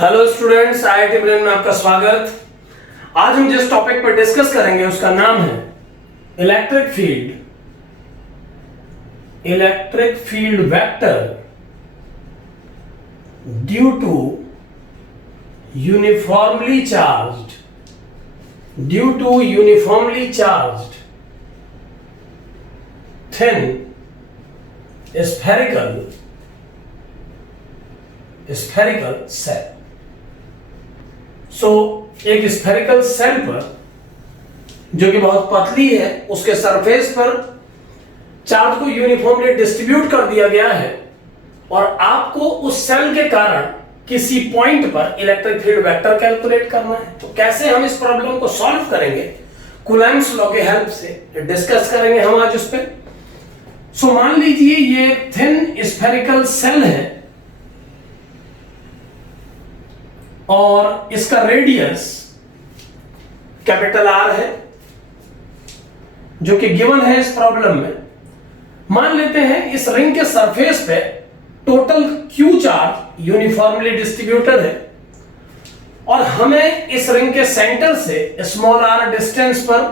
Hello students, IIT brain में आपका स्वागत। आज हम जिस टॉपिक पर डिस्कस करेंगे उसका नाम है electric field vector due to uniformly charged thin spherical shell. एक स्फेरिकल सेल पर जो कि बहुत पतली है उसके सरफेस पर चार्ज को यूनिफॉर्मली डिस्ट्रीब्यूट कर दिया गया है और आपको उस सेल के कारण किसी पॉइंट पर इलेक्ट्रिक फील्ड वेक्टर कैलकुलेट करना है। तो कैसे हम इस प्रॉब्लम को सॉल्व करेंगे, कूलम्ब्स लॉ के हेल्प से डिस्कस करेंगे हम आज उस पर। मान लीजिए ये थिन स्फेरिकल सेल है और इसका रेडियस कैपिटल आर है जो कि गिवन है इस प्रॉब्लम में। मान लेते हैं इस रिंग के सरफेस पे total Q charge uniformly distributed है और हमें इस रिंग के सेंटर से स्मॉल आर डिस्टेंस पर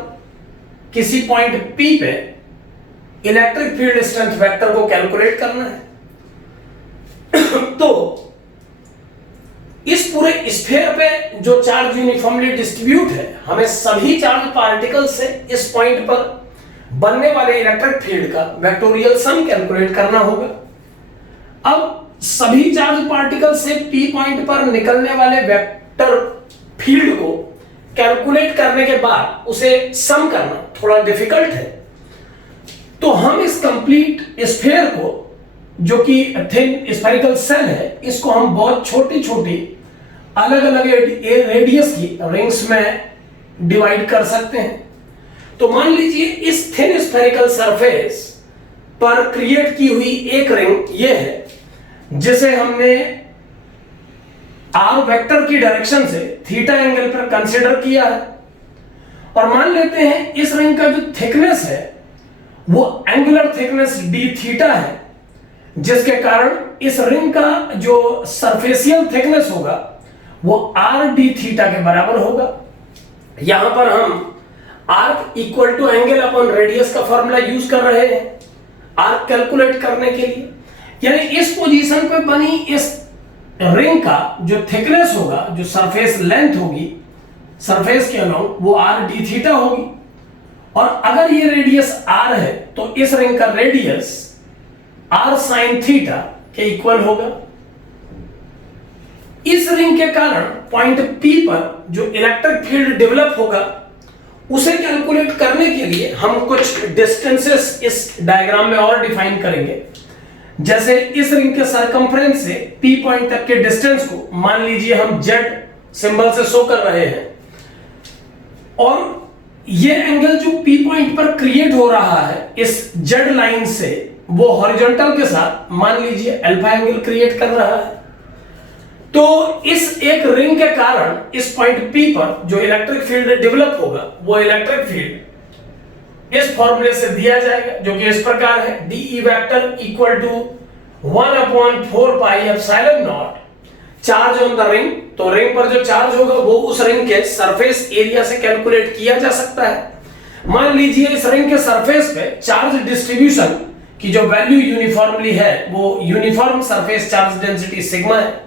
किसी पॉइंट पी पे इलेक्ट्रिक फील्ड स्ट्रेंथ वेक्टर को कैलकुलेट करना है। तो इस पूरे स्फीयर पे जो चार्ज यूनिफॉर्मली डिस्ट्रीब्यूट है, हमें सभी चार्ज पार्टिकल से इस पॉइंट पर बनने वाले इलेक्ट्रिक फील्ड का वेक्टोरियल सम कैलकुलेट करना होगा। अब सभी चार्ज पार्टिकल से पी पॉइंट पर निकलने वाले वेक्टर फील्ड को कैलकुलेट करने के बाद उसे सम करना थोड़ा डिफिकल्ट है। तो हम इस कंप्लीट स्फीयर को, जो कि थिन स्फेरिकल सेल है, इसको हम बहुत छोटी छोटी अलग अलग रेडियस की रिंग्स में डिवाइड कर सकते हैं। तो मान लीजिए इस थिन स्फेरिकल सरफेस पर क्रिएट की हुई एक रिंग ये है जिसे हमने आर वेक्टर की डायरेक्शन से थीटा एंगल पर कंसीडर किया है और मान लेते हैं इस रिंग का जो थिकनेस है वो एंगुलर थिकनेस डी थीटा है, जिसके कारण इस रिंग का जो सरफेसियल थिकनेस होगा वो आर डी थीटा के बराबर होगा। यहां पर हम arc equal to angle upon radius का फॉर्मूला यूज कर रहे हैं आर्क कैलकुलेट करने के लिए। यानी इस पोजीशन पे बनी इस रिंग का जो थिकनेस होगा, जो सरफेस लेंथ होगी सरफेस के अलोंग, वो आर डी थीटा होगी। और अगर ये रेडियस आर है तो इस रिंग का रेडियस आर साइन थीटा के इक्वल होगा। इस रिंग के कारण पॉइंट पी पर जो इलेक्ट्रिक फील्ड डेवलप होगा उसे कैलकुलेट करने के लिए हम कुछ डिस्टेंसेस इस डायग्राम में और डिफाइन करेंगे। जैसे इस रिंग के सरकमफ्रेंस से पी पॉइंट तक के डिस्टेंस को मान लीजिए हम जेड सिंबल से शो कर रहे हैं और ये एंगल जो पी पॉइंट पर क्रिएट हो रहा है इस जेड लाइन से, वो हॉरिजॉन्टल के साथ मान लीजिए अल्फा एंगल क्रिएट कर रहा है। तो इस एक रिंग के कारण इस पॉइंट पी पर जो इलेक्ट्रिक फील्ड डेवलप होगा वो इलेक्ट्रिक फील्ड इस फॉर्मूले से दिया जाएगा जो कि इस प्रकार है, DE vector equal to 1/4 pi epsilon naught charge on the ring. तो रिंग पर जो चार्ज होगा वो उस रिंग के सरफेस एरिया से कैलकुलेट किया जा सकता है। मान लीजिए इस रिंग के सरफेस पे चार्ज डिस्ट्रीब्यूशन की जो वैल्यू यूनिफॉर्मली है वो uniform surface charge density sigma है।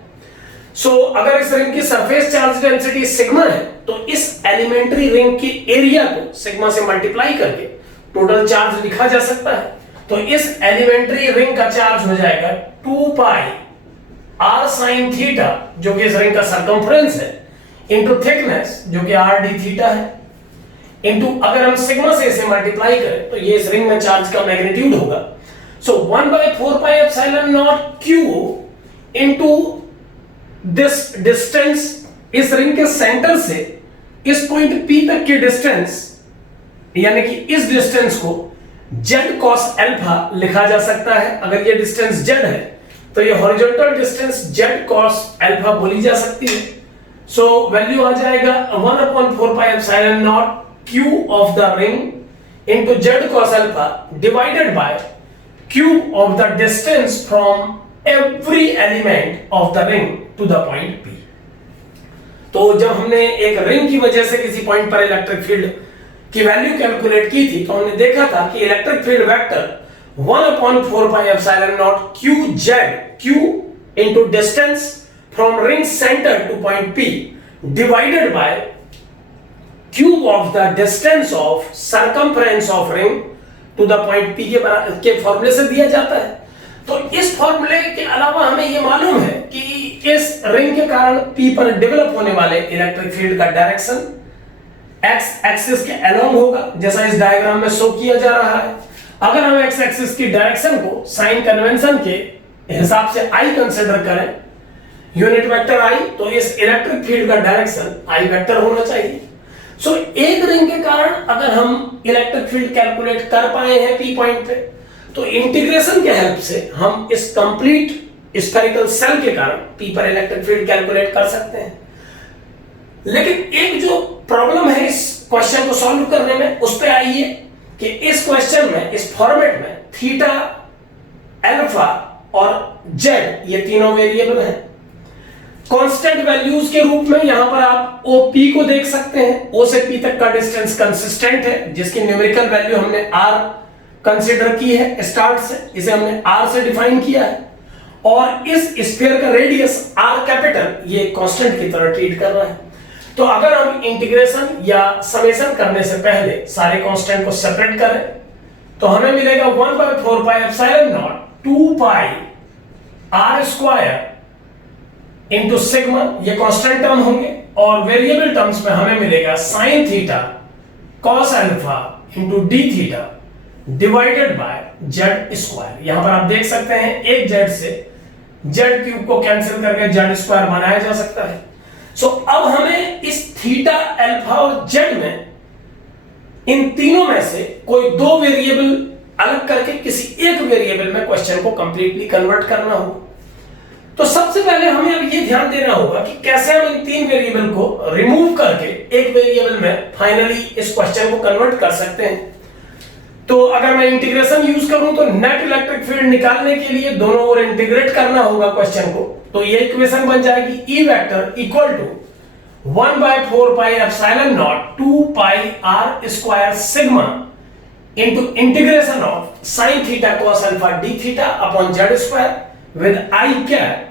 अगर इस रिंग की सरफेस चार्ज डेंसिटी सिग्मा है तो इस एलिमेंट्री रिंग की एरिया को सिग्मा से मल्टीप्लाई करके टोटल चार्ज लिखा जा सकता है। तो इस एलिमेंट्री रिंग का चार्ज हो जाएगा 2 पाई आर साइन थीटा, जो कि इस रिंग का सरकमफ्रेंस है, इंटू थिकनेस जो कि आर डी थीटा है, इंटू अगर हम सिग्मा से इसे मल्टीप्लाई करें तो ये इस रिंग में चार्ज का मैग्नीट्यूड होगा। 1/4 pi epsilon not Q into this distance इस रिंग के सेंटर से इस पॉइंट P तक की डिस्टेंस, यानी कि इस डिस्टेंस को z cos अल्फा लिखा जा सकता है। अगर ये डिस्टेंस z है तो ये horizontal distance z cos alpha बोली जा सकती है। वैल्यू आ जाएगा 1/4 pi epsilon not Q of the ring into z cos alpha divided by cube of the distance from every element of the ring to the point P। तो जब हमने एक रिंग की वजह से किसी पॉइंट पर इलेक्ट्रिक फील्ड की वैल्यू कैलकुलेट की थी, तो हमने देखा था कि electric field vector 1/4πε0 q into distance from ring center to point P divided by cube of the distance of circumference of ring to the point P के फॉर्मूले से दिया जाता है। तो इस फॉर्मूले के अलावा हमें यह मालूम है कि इस रिंग के कारण P पर डेवलप होने वाले इलेक्ट्रिक फील्ड का डायरेक्शन x एक्सिस के अलोंग होगा, जैसा इस डायग्राम में शो किया जा रहा है। अगर हम x एक्सिस की डायरेक्शन को साइन कन्वेंशन के हिसाब से I कंसीडर करें, यूनिट वेक्टर I, तो इस इलेक्ट्रिक फील्ड का डायरेक्शन I वेक्टर होना चाहिए। सो एक रिंग के कारण अगर हम इलेक्ट्रिक फील्ड कैलकुलेट कर पाए हैं P पॉइंट पे, तो इंटीग्रेशन के हेल्प से हम इस कंप्लीट स्फेरिकल सेल के कारण P पर इलेक्ट्रिक फील्ड कैलकुलेट कर सकते हैं। लेकिन एक जो प्रॉब्लम है इस क्वेश्चन को सॉल्व करने में, उस पे आइए कि इस क्वेश्चन में, इस फॉर्मेट में थीटा, अल्फा और जेड ये तीनों वेरिएबल हैं। कांस्टेंट वैल्यूज के रूप में यहां पर आप OP को देख सकते हैं। O से P तक का डिस्टेंस कंसिस्टेंट है, जिसकी न्यूमेरिकल वैल्यू हमने R कंसीडर की है स्टार्ट से, इसे हमने R से डिफाइन किया है। और इस स्फीयर का रेडियस R कैपिटल ये कांस्टेंट की तरह ट्रीट कर रहा है। तो अगर हम इंटीग्रेशन या समेशन करने से पहले सारे कांस्टेंट को सेपरेट करें, तो हमें मिलेगा 1/4πε0 2πr² इंटू सिग्मा, ये कांस्टेंट टर्म होंगे। और वेरिएबल टर्म्स में हमें मिलेगा sin theta cos alpha into d theta divided by z²। यहां पर आप देख सकते हैं एक z से z क्यूब को कैंसिल करके z² बनाया जा सकता है। सो अब हमें इस थीटा, अल्फा और जेड में इन तीनों में से कोई दो वेरिएबल अलग करके किसी एक वेरिएबल में क्वेश्चन को कंप्लीटली कन्वर्ट करना होगा। तो सबसे पहले हमें अब ये ध्यान देना होगा कि कैसे हम इन तीन वेरिएबल को रिमूव करके एक वेरिएबल में फाइनली इस क्वेश्चन को कन्वर्ट कर सकते हैं। तो अगर मैं इंटीग्रेशन यूज करूं तो नेट इलेक्ट्रिक फील्ड निकालने के लिए दोनों ओर इंटीग्रेट करना होगा क्वेश्चन को। तो ये इक्वेशन बन जाएगी E vector equal to 1/4πε0 2πr² sigma into integration of sin theta cos alpha d theta upon z² with I cap.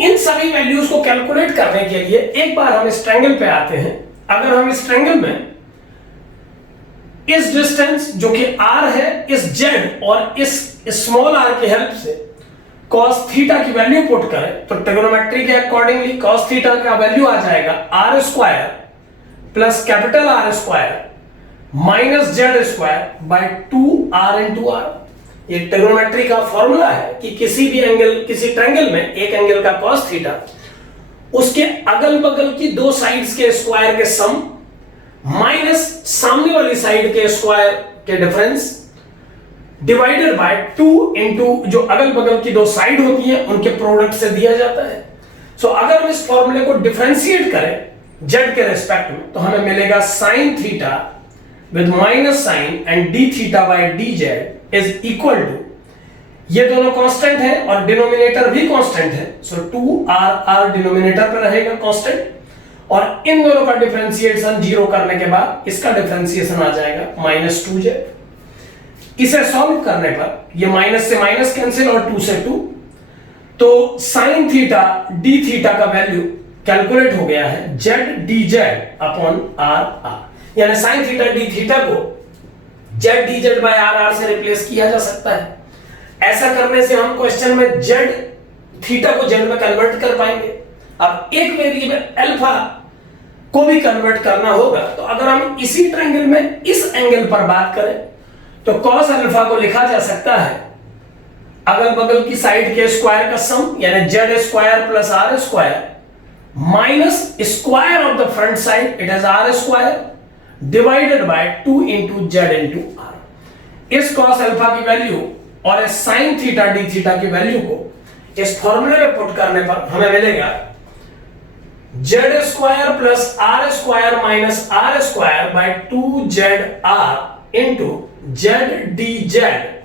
इन सभी वैल्यूज को कैलकुलेट करने के लिए एक बार हम इस ट्रायंगल पे आते हैं। अगर हम इस ट्रायंगल में इस डिस्टेंस जो कि r है, इस z और इस स्मॉल r की हेल्प से cos थीटा की वैल्यू पुट करें, तो ट्रिग्नोमेट्री के अकॉर्डिंगली cos थीटा का वैल्यू आ जाएगा r² plus capital R² minus z² by 2r into r। ये ट्रिग्नोमेट्री का फॉर्मूला है कि किसी भी एंगल, किसी ट्रायंगल में एक एंगल का cos थीटा उसके अगल बगल की दो साइड्स के स्क्वायर के सम माइनस सामने वाली साइड के स्क्वायर के डिफरेंस डिवाइडेड बाय 2 इंटू जो अगल बगल की दो साइड होती है उनके प्रोडक्ट से दिया जाता है। सो अगर हम इस फॉर्मूले को डिफरेंशिएट करें z के रेस्पेक्ट में, तो हमें मिलेगा sin theta with minus sine and d theta by dz is equal to, ये दोनों कांस्टेंट है और डिनोमिनेटर भी कांस्टेंट है, सो 2r डिनोमिनेटर पर रहेगा कांस्टेंट, और इन दोनों का डिफरेंशिएशन जीरो करने के बाद इसका डिफरेंशिएशन आ जाएगा -2z। इसे सॉल्व करने पर ये माइनस से माइनस कैंसिल और 2 से 2, तो sin थीटा d थीटा का वैल्यू कैलकुलेट हो गया है z dz अपॉन r। यानी sin थीटा d थीटा को z dz बाय r से रिप्लेस किया जा सकता है। ऐसा करने से हम क्वेश्चन में z थीटा को z में कन्वर्ट कर पाएंगे। अब एक वेरिएबल अल्फा को भी कन्वर्ट करना होगा, तो अगर हम इसी ट्रायंगल में इस एंगल पर बात करें तो cos अल्फा को लिखा जा सकता है अगल बगल की साइड के स्क्वायर का सम, यानी z² plus r² minus square of the front side, it is r² divided by 2 into z into r। इस cos अल्फा की वैल्यू और इस sin थीटा d थीटा की वैल्यू को इस फॉर्मूले में पुट करने पर हमें मिलेगा z² plus r² minus r² by 2zr into z dz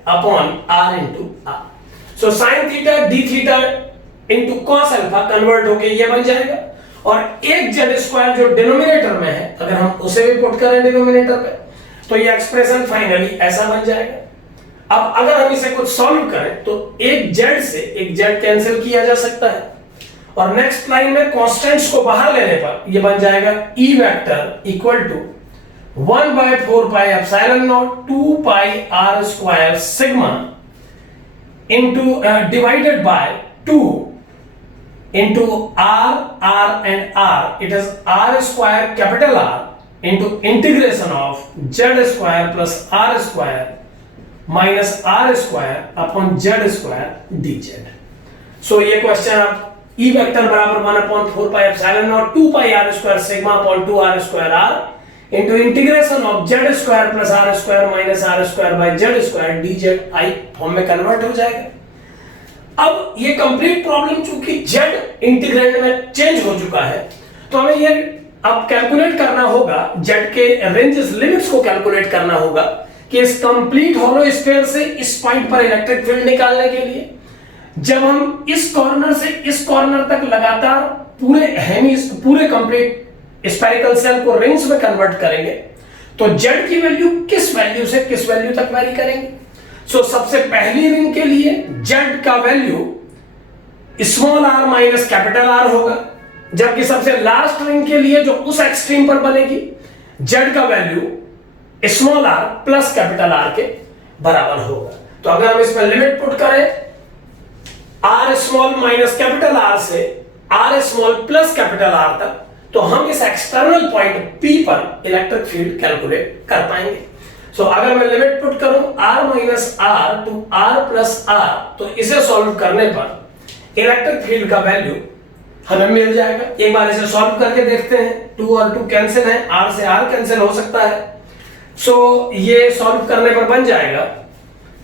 upon r into r। So sin theta d theta into cos alpha convert होके ये बन जाएगा, और एक जेड स्क्वायर जो डिनोमिनेटर में है अगर हम उसे भी पुट करें डिनोमिनेटर पे तो ये एक्सप्रेशन फाइनली ऐसा बन जाएगा। अब अगर हम इसे कुछ सॉल्व करें तो एक जेड से एक जेड कैंसिल किया जा सकता है और नेक्स्ट लाइन में कांस्टेंट्स को बाहर लेने पर ये बन जाएगा E vector equal to 1/4 pi epsilon naught 2 pi R square sigma into divided by 2 into r and r. It is r square capital R into integration of z square plus r square minus r square upon z square dz. So ये question आप E vector बराबर 1/4 pi epsilon naught 2 pi r square sigma upon 2 r square r into integration of z square plus r square minus r square by z square dz I form में convert हो जाएगा। अब ये complete problem चूंकि z integrand में change हो चुका है तो हमें ये अब कैलकुलेट करना होगा, z के रेंजेस लिमिट्स को कैलकुलेट करना होगा कि इस कंप्लीट हॉलो स्फीयर से इस पॉइंट पर इलेक्ट्रिक फील्ड निकालने के लिए जब हम इस कॉर्नर से इस कॉर्नर तक लगातार पूरे कंप्लीट स्फेरिकल सेल को रिंग्स में कन्वर्ट करेंगे तो z की वैल्यू किस वैल्यू से किस वैल्यू तक वेरी करेंगे। सो सबसे पहली रिंग के लिए z का value small r minus capital R होगा, जबकि सबसे लास्ट रिंग के लिए जो उस एक्सट्रीम पर बनेगी z का value small r plus capital R के बराबर होगा। तो अगर हम इसमें लिमिट पुट करें r small minus capital R से r small plus capital R तक तो हम इस एक्सटर्नल पॉइंट P पर इलेक्ट्रिक फील्ड कैलकुलेट कर पाएंगे। सो अगर मैं लिमिट पुट करूं r minus r to r plus r तो इसे सॉल्व करने पर इलेक्ट्रिक फील्ड का वैल्यू हमें मिल जाएगा। एक बार इसे सॉल्व करके देखते हैं। 2 और 2 कैंसिल है, r से r कैंसिल हो सकता है। सो ये सॉल्व करने पर बन जाएगा।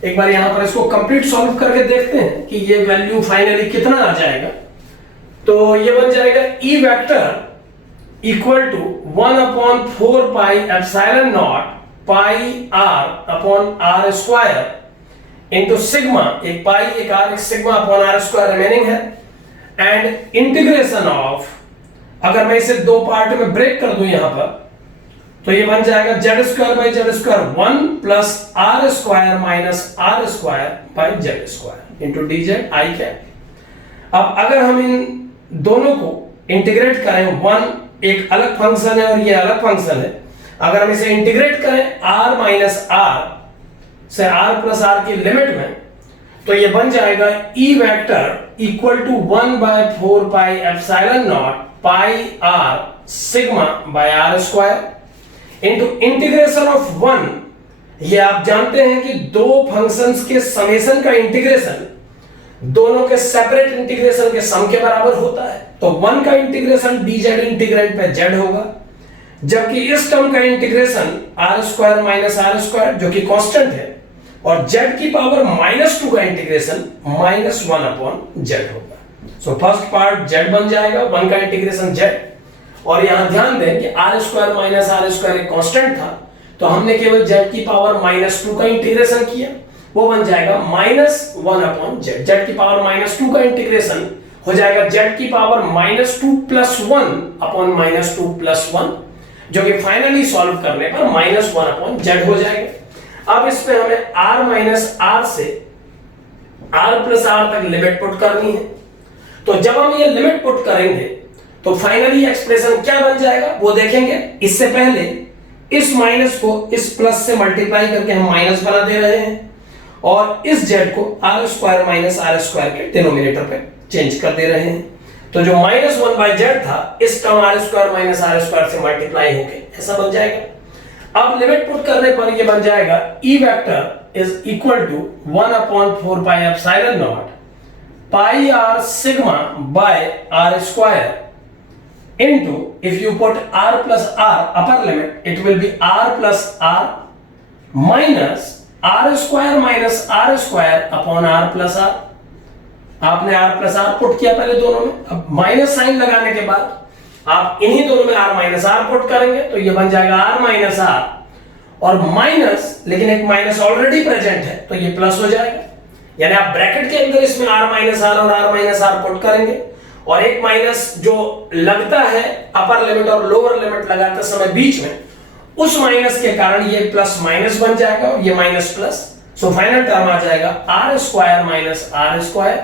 एक बार यहां पर इसको कंप्लीट सॉल्व करके देखते हैं कि ये वैल्यू फाइनली कितना आ जाएगा। तो ये बन जाएगा E vector equal to 1/4 pi epsilon naught pi r upon r square into sigma, एक पाई एक r एक sigma upon r square remaining है एंड इंटीग्रेशन ऑफ, अगर मैं इसे दो पार्ट में ब्रेक कर दूं यहां पर तो ये बन जाएगा z square by z square 1 plus r square minus r square by z square into dz i cap. अब अगर हम इन दोनों को इंटीग्रेट करें, 1 एक अलग फंक्शन है और ये अलग फंक्शन है, अगर हम इसे इंटीग्रेट करें r माइनस r से r प्लस r की लिमिट में तो ये बन जाएगा E vector equal to 1/4 pi epsilon naught pi r sigma by r square into integration of 1। ये आप जानते हैं कि दो फंक्शंस के समेशन का इंटीग्रेशन दोनों के सेपरेट इंटीग्रेशन के सम के बराबर होता है। तो 1 का इंटीग्रेशन dz इंटीग्रेंड पे z होगा, जबकि इस टर्म का integration r square minus r square जो कि कांस्टेंट है और z की पावर -2 का इंटीग्रेशन -1 अपॉन z होगा। सो फर्स्ट पार्ट z बन जाएगा, 1 का इंटीग्रेशन z, और यहां ध्यान दें कि r square minus r square एक कांस्टेंट था तो हमने केवल z की पावर -2 का इंटीग्रेशन किया, वो बन जाएगा -1 अपॉन z। z की पावर -2 का इंटीग्रेशन हो जाएगा z की पावर -2 प्लस 1 अपॉन -2 प्लस 1 जो कि फाइनली सॉल्व करने पर -1 अपॉन z हो जाएगा। अब इसमें हमें r माइनस r से r प्लस r तक लिमिट पुट करनी है। तो जब हम ये लिमिट पुट करेंगे तो फाइनली एक्सप्रेशन क्या बन जाएगा वो देखेंगे। इससे पहले इस माइनस को इस प्लस से मल्टीप्लाई करके हम माइनस बना दे रहे हैं और इस z को r square minus r square के डिनोमिनेटर पे चेंज कर दे रहे हैं। तो जो -1/z था इस term r square minus r square से मल्टीप्लाई होके ऐसा बन जाएगा। अब लिमिट पुट करने पर ये बन जाएगा E vector is equal to 1/4 pi epsilon naught pi r sigma by r square into, if you put r plus r upper limit it will be r plus r minus r square minus r square upon r plus r। आपने r plus r put किया पहले दोनों में, अब minus sign लगाने के बाद आप इन्हीं दोनों में r माइनस r पुट करेंगे तो ये बन जाएगा r माइनस r और माइनस, लेकिन एक माइनस ऑलरेडी प्रेजेंट है तो ये प्लस हो जाएगा। यानी आप ब्रैकेट के अंदर इसमें r माइनस r और r माइनस r पुट करेंगे और एक माइनस जो लगता है अपर लिमिट और लोअर लिमिट लगाते समय बीच में, उस माइनस के कारण ये प्लस माइनस बन जाएगा और ये minus plus. So final term आ जाएगा r square minus r square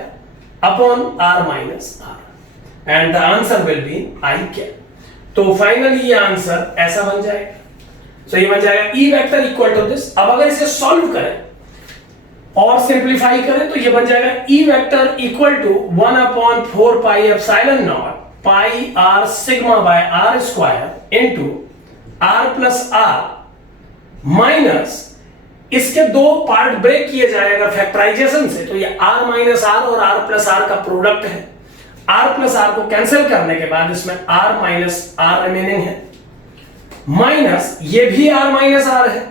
upon r minus r and the answer will be I cap. तो फाइनली ये आंसर ऐसा बन जाएगा। सो ये बन जाएगा E vector equal to this. अब अगर इसे सॉल्व करें और सिंप्लीफाई करें तो ये बन जाएगा E vector equal to 1/4 pi epsilon naught pi R sigma by R square into R plus R minus, इसके दो पार्ट ब्रेक किए जाए अगर फैक्टराइजेशन से, तो ये आर माइनस आर और आर प्लस आर का प्रोडक्ट है। आर प्लस आर को कैंसिल करने के बाद इसमें आर माइनस आर रिमेनिंग है, माइनस ये भी आर माइनस आर है।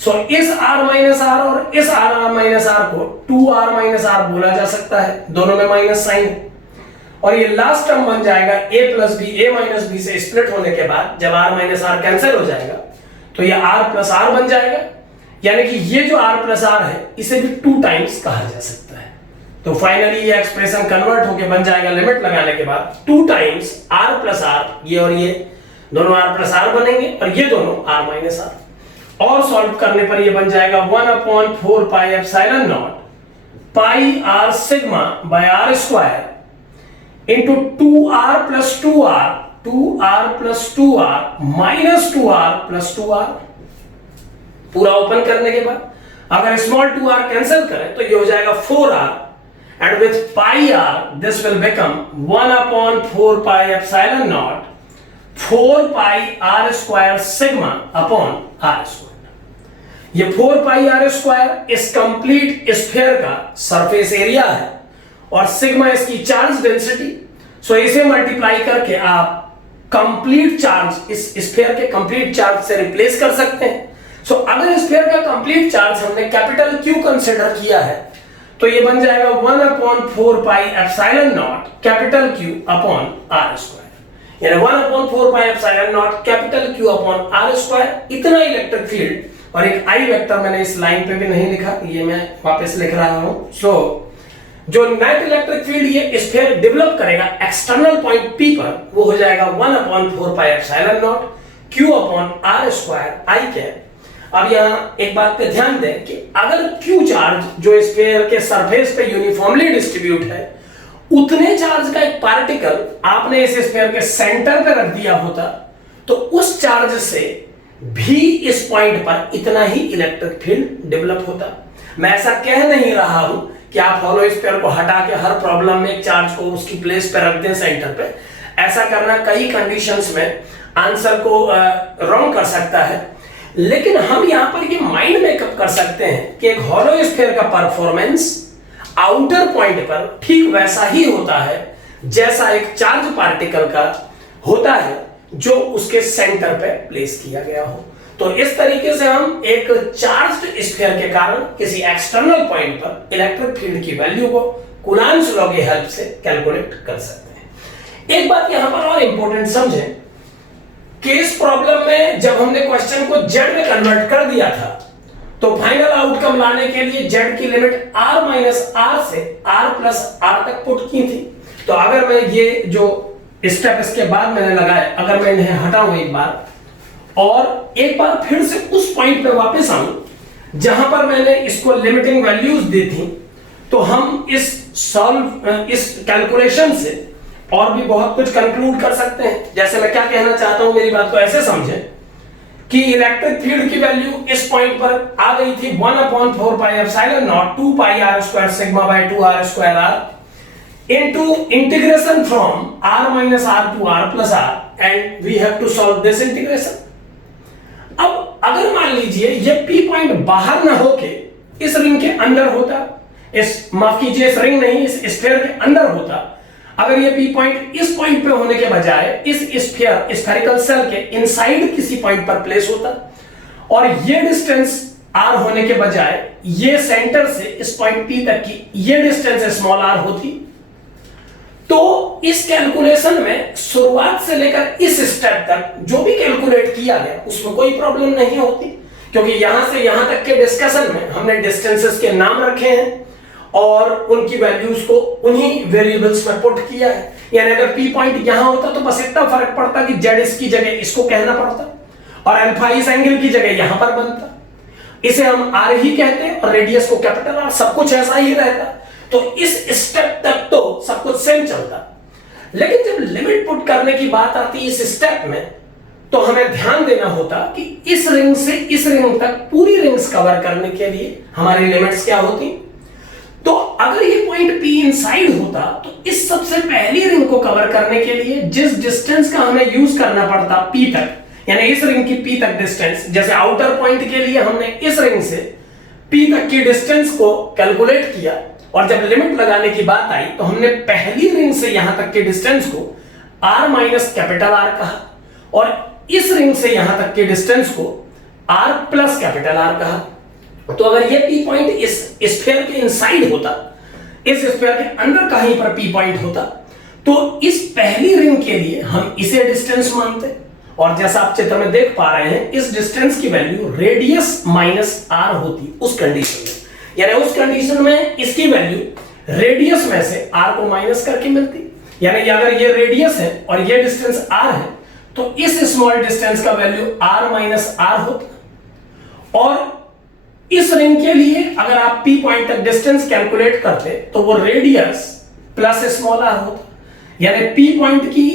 सो इस आर माइनस आर और इस आर माइनस आर को 2r माइनस आर बोला जा सकता है, दोनों में माइनस साइन है। और ये लास्ट टर्म बन जाएगा a plus B, a minus B से स्प्लिट होने के बाद जब r माइनस आर कैंसिल हो जाएगा तो ये r प्लस आर बन जाएगा। यानी कि ये जो r प्लस आर है इसे भी 2 टाइम्स कहा जा सकता है। तो फाइनली ये एक्सप्रेशन कन्वर्ट होके बन जाएगा लिमिट लगाने के बाद 2 टाइम्स r प्लस आर, ये और ये दोनों r प्लस आर बनेंगे और ये दोनों r माइनस आर। और सॉल्व करने पर ये बन जाएगा 1/4 pi epsilon naught pi R sigma by R square into 2r plus 2r, 2r plus 2r minus 2r plus 2r। पूरा ओपन करने के बाद अगर स्मॉल 2r कैंसिल करें तो ये हो जाएगा 4r and with pi r this will become 1/4 pi epsilon naught 4 pi R square sigma upon R square. ये 4 पाई आर स्क्वायर इस कंप्लीट स्फीयर का सरफेस एरिया है और सिग्मा इसकी चार्ज डेंसिटी। सो इसे मल्टीप्लाई करके आप कंप्लीट चार्ज इस स्फीयर के कंप्लीट चार्ज से रिप्लेस कर सकते हैं। सो अगर स्फीयर का कंप्लीट चार्ज हमने कैपिटल Q कंसीडर किया है तो ये बन जाएगा 1/4 pi epsilon naught capital Q upon R square, यानी 1/4 pi epsilon naught capital Q upon R square. इतना इलेक्ट्रिक फील्ड और एक आई वेक्टर मैंने इस लाइन पे भी नहीं लिखा, ये मैं वापस लिख रहा हूं। सो जो नेट इलेक्ट्रिक फील्ड ये स्फीयर डेवलप करेगा एक्सटर्नल पॉइंट P पर, वो हो जाएगा 1/4 pi epsilon naught Q upon R square i cap. अब यहां एक बात पे ध्यान दें कि अगर Q चार्ज जो स्फीयर के सरफेस पे यूनिफॉर्मली डिस्ट्रीब्यूट है, उतने चार्ज का एक पार्टिकल आपने इस स्फीयर के सेंटर पे रख दिया होता तो उस चार्ज से भी इस पॉइंट पर इतना ही इलेक्ट्रिक फील्ड डेवलप होता। मैं ऐसा कह नहीं रहा हूं कि आप हॉलो स्फीयर को हटा के हर प्रॉब्लम में एक चार्ज को उसकी प्लेस पे रख दें सेंटर पे। ऐसा करना कई कंडीशंस में आंसर को रॉन्ग कर सकता है, लेकिन हम यहां पर ये माइंड मेकअप कर सकते हैं कि एक हॉलो स्फीयर का परफॉर्मेंस आउटर पॉइंट पर ठीक वैसा ही होता है जैसा एक चार्ज पार्टिकल का होता है जो उसके सेंटर पे प्लेस किया गया हो। तो इस तरीके से हम एक चार्ज्ड स्फीयर के कारण किसी एक्सटर्नल पॉइंट पर इलेक्ट्रिक फील्ड की वैल्यू को कूलॉम्स लॉ की हेल्प से कैलकुलेट कर सकते हैं। एक बात यहां पर और इंपॉर्टेंट समझें कि इस प्रॉब्लम में जब हमने क्वेश्चन को जेड में कन्वर्ट कर दिया था तो फाइनल आउटकम लाने के लिए जेड की लिमिट r माइनस आर से r प्लस आर तक पुट की थी। तो अगर मैं ये जो स्टेप इसके बाद मैंने लगाए, अगर मैं इन्हें हटाऊं एक बार और एक बार फिर से उस पॉइंट पे वापस आऊं जहां पर मैंने इसको लिमिटिंग वैल्यूज दी थी, तो हम इस कैलकुलेशन से और भी बहुत कुछ कंक्लूड कर सकते हैं। जैसे मैं क्या कहना चाहता हूं, मेरी बात को ऐसे समझें कि इलेक्ट्रिक फील्ड की वैल्यू इस पॉइंट पर आ गई थी 1/4 pi epsilon naught 2 pi R square sigma by 2 R square R into integration from r minus r to r plus r and we have to solve this integration। अब अगर मान लीजिए ये P पॉइंट बाहर ना होके इस रिंग के अंदर होता, माफ कीजिए इस रिंग नहीं, इस स्फीयर के अंदर होता, अगर ये P पॉइंट इस पॉइंट पे होने के बजाय इस स्फीयर स्फेरिकल सेल के इनसाइड किसी पॉइंट पर प्लेस होता और ये डिस्टेंस r होने के बजाय ये सेंटर से इस पॉइंट P तक की ये डिस्टेंस स्मॉल r होती, तो इस कैलकुलेशन में शुरुआत से लेकर इस स्टेप तक जो भी कैलकुलेट किया गया उसमें कोई प्रॉब्लम नहीं होती, क्योंकि यहां से यहां तक के डिस्कशन में हमने डिस्टेंसेस के नाम रखे हैं और उनकी वैल्यूज को उन्हीं वेरिएबल्स में पुट किया है। यानी अगर पी पॉइंट यहां होता तो बस इतना फर्क पड़ता कि जेड इसकी जगह इसको कहना पड़ता और अल्फा इस एंगल की जगह यहां पर बनता। इसे हम आर ही कहते हैं और रेडियस को कैपिटल आर, सब कुछ ऐसा ही रहता। तो इस स्टेप तक तो सब कुछ सेम चलता, लेकिन जब लिमिट पुट करने की बात आती है इस स्टेप में, तो हमें ध्यान देना होता कि इस रिंग से इस रिंग तक पूरी रिंग्स कवर करने के लिए हमारी लिमिट्स क्या होती। तो अगर ये पॉइंट P इनसाइड होता तो इस सबसे पहली रिंग को कवर करने के लिए जिस डिस्टेंस का हमें यूज करना पड़ता P तक, यानी इस रिंग की P तक डिस्टेंस, जैसे आउटर पॉइंट के लिए हमने इस रिंग से P तक की डिस्टेंस को कैलकुलेट किया और जब लिमिट लगाने की बात आई तो हमने पहली रिंग से यहां तक के डिस्टेंस को R माइनस कैपिटल R कहा और इस रिंग से यहां तक के डिस्टेंस को R प्लस कैपिटल R कहा। तो अगर ये P पॉइंट इस स्फीयर के इनसाइड होता, इस स्फीयर के अंदर कहीं पर P पॉइंट होता, तो इस पहली रिंग के लिए हम इसे डिस्टेंस मानते और जैसा आप चित्र में देख पा रहे हैं इस डिस्टेंस की वैल्यू रेडियस माइनस R होती उस कंडीशन में, यानी उस कंडीशन में इसकी वैल्यू रेडियस में से R को माइनस करके मिलती। यानी अगर ये रेडियस है और ये डिस्टेंस R है तो इस स्मॉल डिस्टेंस का वैल्यू R माइनस R होता और इस रिंग के लिए अगर आप P पॉइंट तक डिस्टेंस कैलकुलेट करते तो वो रेडियस प्लस स्मॉल r होता। यानी P पॉइंट की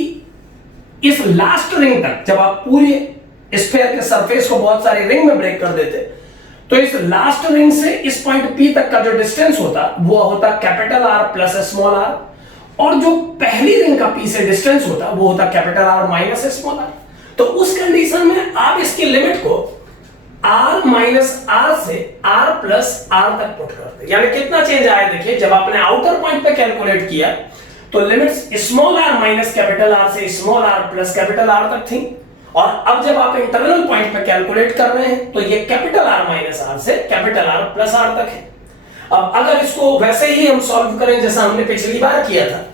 इस लास्ट रिंग तक जब आप पूरे स्फीयर के सरफेस को बहुत सारी रिंग में ब्रेक कर देते तो इस लास्ट रिंग से इस पॉइंट P तक का जो डिस्टेंस होता वो होता capital R plus small r और जो पहली रिंग का P से डिस्टेंस होता वो होता capital R minus small r। तो उस कंडीशन में आप इसकी लिमिट को R माइनस R से R प्लस R तक पुट करते, यानी कितना चेंज आया देखिए। जब आपने आउटर पॉइंट पे कैलकुलेट किया तो limits small r minus capital R से small r plus capital R तक थी और अब जब आप इंटरनल पॉइंट पे कैलकुलेट कर रहे हैं तो ये कैपिटल R माइनस R से कैपिटल R प्लस R तक है। अब अगर इसको वैसे ही हम सॉल्व करें जैसा हमने पिछली बार किया था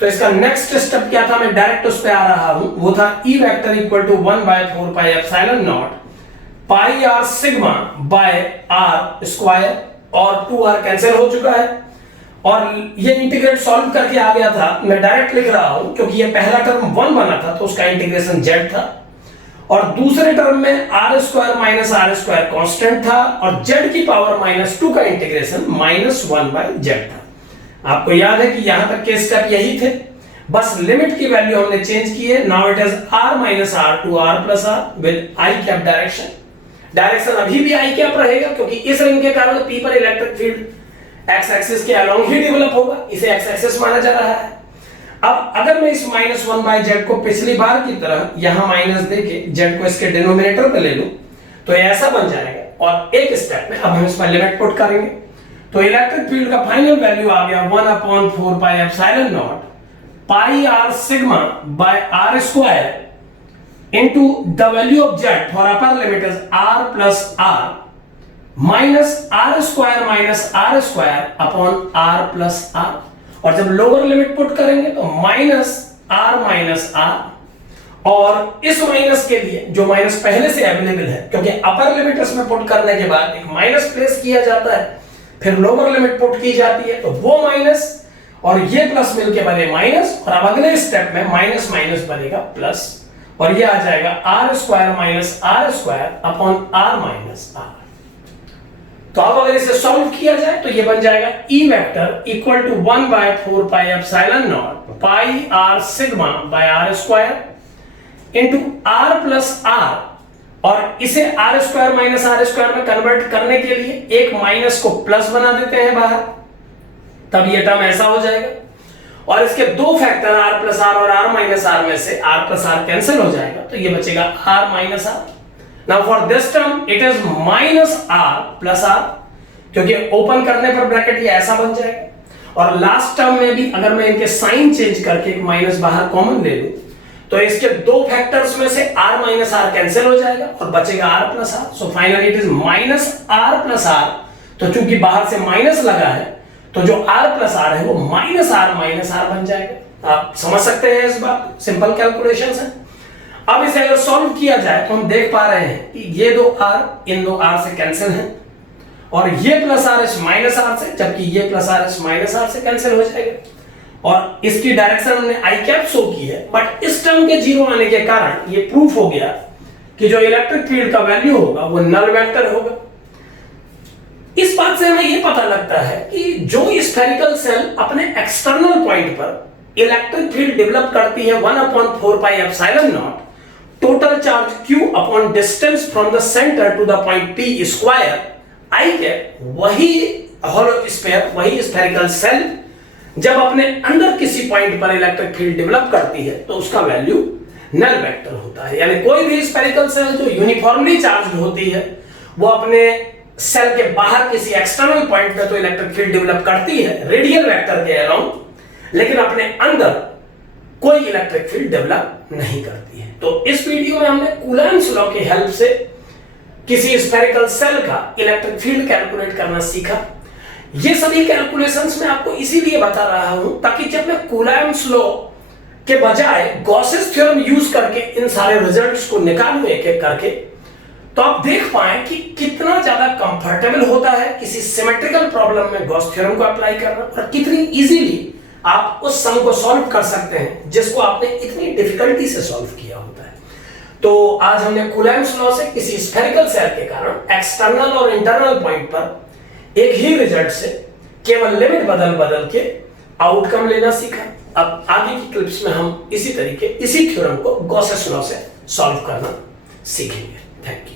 तो इसका नेक्स्ट स्टेप क्या था, मैं डायरेक्ट उस पे आ रहा हूं, वो था E vector equal to 1/4 pi epsilon naught pi r sigma by r square और 2r कैंसिल हो चुका है और ये इंटीग्रेट सॉल्व करके आ गया था। मैं डायरेक्ट लिख रहा हूं क्योंकि ये पहला टर्म 1 बना था तो उसका इंटीग्रेशन z था और दूसरे टर्म में r square minus r square constant था और z की पावर -2 का इंटीग्रेशन -1/z था। आपको याद है कि यहां तक के स्टेप यही थे, बस लिमिट की वैल्यू हमने चेंज की है। Now it is r minus r to r plus r with i cap direction. Direction अभी भी i कैप रहेगा क्योंकि इस रिंग के कारण p पर इलेक्ट्रिक फील्ड x एक्सिस के अलोंग ही डेवलप होगा, इसे x एक्सिस माना जा रहा है। अब अगर मैं इस -1/z को पिछली बार की तरह यहां माइनस देके z को इसके डिनोमिनेटर पे ले लूं तो ये ऐसा बन जाएगा और एक स्टेप में अब हम इस पर लिमिट पुट करेंगे तो इलेक्ट्रिक फील्ड का फाइनल वैल्यू आ गया 1/4 pi epsilon naught pi r sigma by r square into the value of z for upper limit is r plus r minus r square upon r plus r और जब lower limit put करेंगे तो minus r और इस minus के लिए जो minus पहले से अवेलेबल है क्योंकि अपर लिमिट इसमें पुट करने के बाद एक माइनस प्लेस किया जाता है फिर लोअर लिमिट पुट की जाती है तो वो माइनस और ये प्लस मिलके बने माइनस और अब अगले स्टेप में माइनस माइनस बनेगा प्लस और ये आ जाएगा r square minus r square upon r minus r। तो अब अगर इसे सॉल्व किया जाए तो ये बन जाएगा E vector equal to 1/4 pi epsilon naught pi r sigma by r square into r plus r और इसे r square minus r square में कन्वर्ट करने के लिए एक माइनस को प्लस बना देते हैं बाहर, तब ये टर्म ऐसा हो जाएगा और इसके दो फैक्टर r प्लस r और r माइनस r में से r प्लस r कैंसिल हो जाएगा तो ये बचेगा r minus r। Now for this term it is minus r plus r क्योंकि ओपन करने पर ब्रैकेट ये ऐसा बन जाएगा और लास्ट टर्म में भी अगर मैं इनके साइन चेंज करके एक माइनस बाहर कॉमन ले लूं तो इसके दो फैक्टर्स में से r माइनस r कैंसिल हो जाएगा और बचेगा r plus r। So finally it is minus r plus r। तो चूंकि बाहर से माइनस लगा है तो जो r प्लस r है वो माइनस r बन जाएगा। आप समझ सकते हैं इस बात, सिंपल कैलकुलेशंस है। अब इसे अगर सॉल्व किया जाए तो हम देख पा रहे हैं कि ये दो r इन दो r से कैंसिल हैं और ये प्लस r इस माइनस r से, जबकि ये प्लस r इस माइनस r से कैंसिल हो जाएगा और इसकी डायरेक्शन हमने आई कैप शो की है, बट इस टर्म के जीरो आने के कारण ये प्रूफ हो गया कि जो इलेक्ट्रिक फील्ड का वैल्यू होगा वो नल वेक्टर होगा। इस बात से हमें यह पता लगता है कि जो स्फेरिकल सेल अपने एक्सटर्नल पॉइंट पर इलेक्ट्रिक फील्ड डेवलप करती है 1/4 pi epsilon naught total charge Q upon distance from the centre to the point P square i cap, वही होलो स्फीयर, वही स्फेरिकल सेल जब अपने अंदर किसी पॉइंट पर इलेक्ट्रिक फील्ड डेवलप करती है तो उसका वैल्यू नल वेक्टर होता है। यानी कोई भी स्फेरिकल सेल जो यूनिफॉर्मली चार्ज होती है वो अपने सेल के बाहर किसी एक्सटर्नल पॉइंट पे तो इलेक्ट्रिक फील्ड डेवलप करती है रेडियल वेक्टर के अलोंग, लेकिन अपने अंदर कोई इलेक्ट्रिक फील्ड डेवलप नहीं करती है। तो इस वीडियो में हमने कूलम्ब्स लॉ की हेल्प से किसी स्फेरिकल सेल का इलेक्ट्रिक फील्ड कैलकुलेट करना सीखा। ये सभी कैलकुलेशंस मैं आपको इसीलिए बता रहा हूं ताकि जब मैं कूलम्ब्स लॉ के बजाय गॉसेस थ्योरम यूज करके इन सारे रिजल्ट्स को निकालूं एक एक करके, तो आप देख पाए कि कितना ज्यादा कंफर्टेबल होता है किसी सिमेट्रिकल प्रॉब्लम में गॉस थ्योरम को अप्लाई करना, और कितनी इजीली आप उस सम को सॉल्व कर सकते हैं जिसको आपने इतनी डिफिकल्टी से सॉल्व किया होता है। तो आज हमने कूलम्ब्स लॉ से किसी स्फेरिकल सेल के कारण एक्सटर्नल और इंटरनल पॉइंट पर एक ही रिजल्ट से केवल लिमिट बदल बदल के आउटकम लेना सीखा। अब आगे की क्लिप्स में हम इसी तरीके इसी थ्योरम को गॉसेस लॉ से सॉल्व करना सीखेंगे। Thank you.